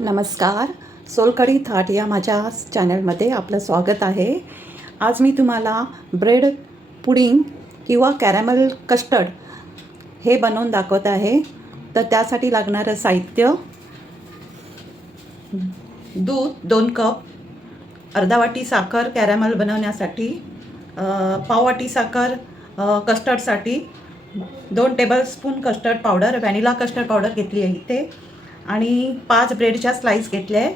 नमस्कार. सोलकढी थाट या माझ्या चॅनलमध्ये आपलं स्वागत आहे. आज मी तुम्हाला ब्रेड पुडिंग किंवा कॅरॅमल कस्टर्ड हे बनवून दाखवत आहे. तर त्यासाठी लागणारं साहित्य: दूध 2 कप, अर्धा वाटी साखर कॅरॅमल बनवण्यासाठी, पाव वाटी साखर कस्टर्डसाठी, 2 tablespoon custard powder, vanilla custard powder घेतली आहे इथे, आणि 5 ब्रेडच्या स्लाइस घेतल्या आहे,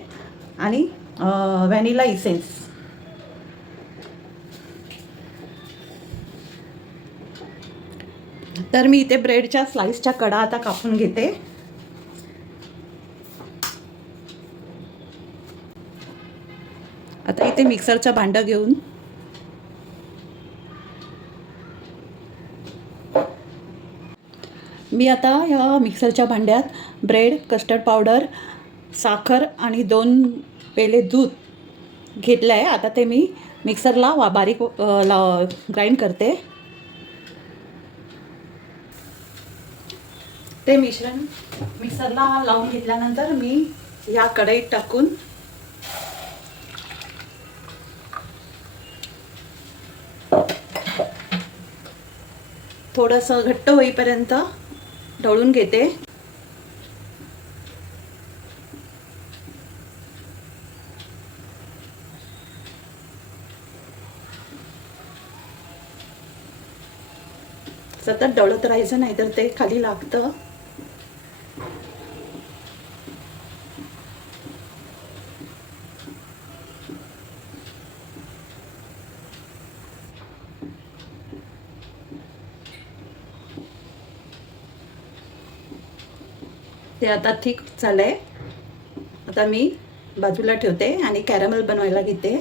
आणि व्हॅनिला इसेन्स. तर मी इथे ब्रेडच्या स्लाइसच्या कडा आता कापून घेते. आता इथे मिक्सरचं भांडं घेऊन मी आता या मिक्सरच्या भांड्यात ब्रेड, कस्टर्ड पावडर, साखर आणि 2 पेले दूध घेतलं आहे. आता ते मी मिक्सरला बारीक ग्राइंड करते. ते मिश्रण मिक्सरला लावून घेतल्यानंतर मी या कढईत टाकून थोडंसं घट्ट होईपर्यंत ढवळून घेते. सतत ढवळत राहायचं, नाहीतर ते खाली लागतं. ते आता ठीक झालंय. आता मी बाजूला ठेवते आणि कॅरॅमल बनवायला घेते.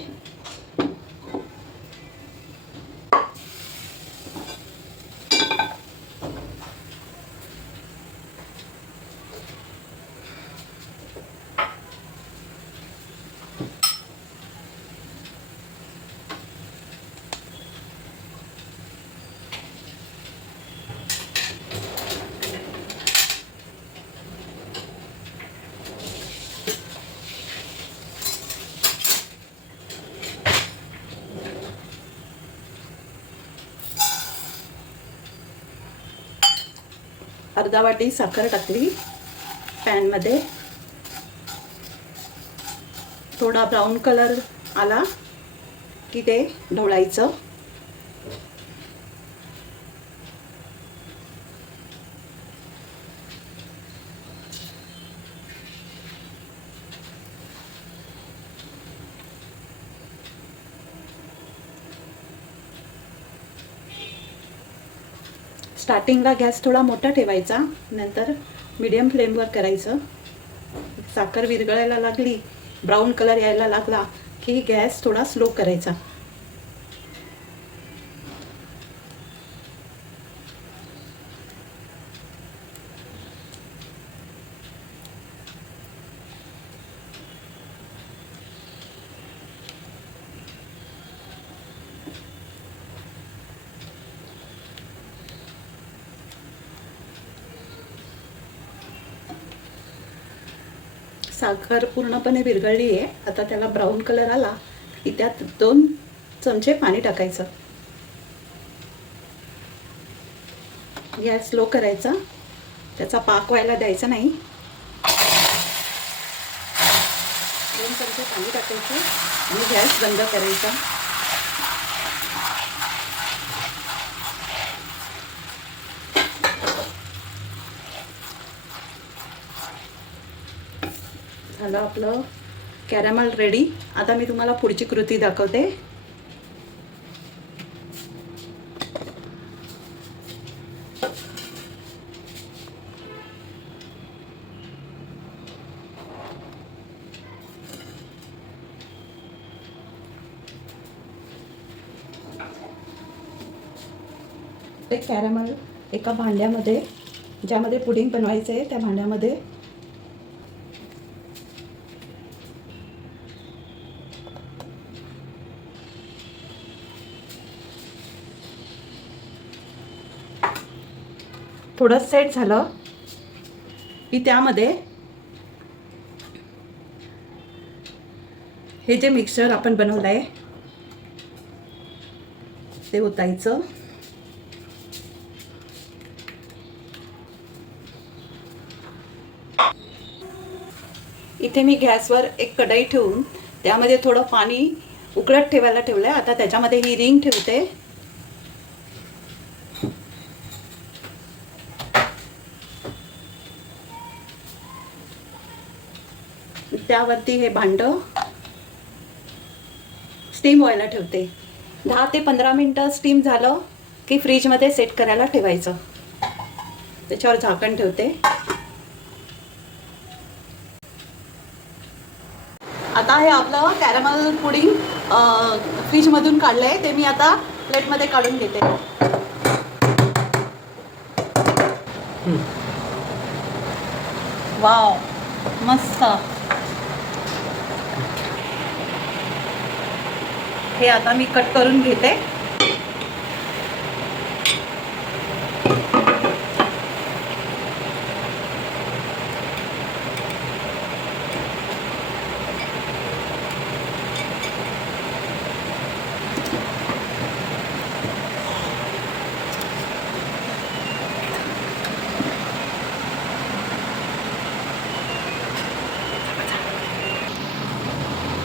अर्धा वाटी साखर टाकली पॅनमध्ये. थोडा ब्राऊन कलर आला की ते ढवळायचं. स्टार्टिंगला गॅस थोडा मोठा ठेवायचा, नंतर मीडियम फ्लेमवर करायचं. साखर विरघळायला लागली, ब्राऊन कलर यायला लागला की गॅस थोडा स्लो करायचा. साखर पूर्णपणे विरघळली आहे. आता त्याला ब्राऊन कलर आला की त्यात 2 चमचे पाणी टाकायचं. गॅस स्लो करायचा, त्याचा पाक व्हायला द्यायचा नाही. 2 चमचे पाणी टाकायचे आणि गॅस बंद करायचा. झालं आपलं कॅरॅमल रेडी. आता मी तुम्हाला पुढची कृती दाखवते. ते कॅरॅमल एका भांड्यामध्ये, ज्यामध्ये पुडिंग बनवायचं आहे त्या भांड्यामध्ये थोडं सेट झालं की त्यामध्ये हे जे मिक्सचर आपण बनवलं आहे ते ओतायचं. इथे मी गॅसवर एक कढई ठेवून त्यामध्ये थोडं पाणी उकळत ठेवायला ठेवलं आहे. आता त्याच्यामध्ये ही रिंग ठेवते. त्यावरती हे भांडं स्टीम व्हायला ठेवते. 10 ते 15 मिनटं स्टीम झालं की फ्रीजमध्ये सेट करायला ठेवायचं. त्याच्यावर झाकण ठेवते. आता हे आपलं कॅरमल पुडिंग फ्रीजमधून काढलं आहे ते मी आता प्लेटमध्ये काढून घेते. वाव, मस्त. हे आता मी कट करून घेते.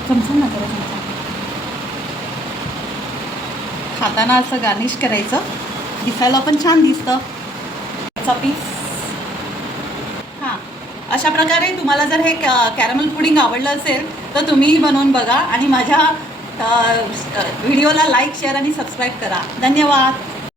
चमचा ना जरा चमचा. खाताना असं गार्निश करायचं, दिसायला पण छान दिसतं. याचा पीस. हां, अशा प्रकारे तुम्हाला जर हे कॅरमल पुडिंग आवडलं असेल तर तुम्हीही बनवून बघा आणि माझ्या व्हिडिओला लाईक, शेअर आणि सबस्क्राईब करा. धन्यवाद.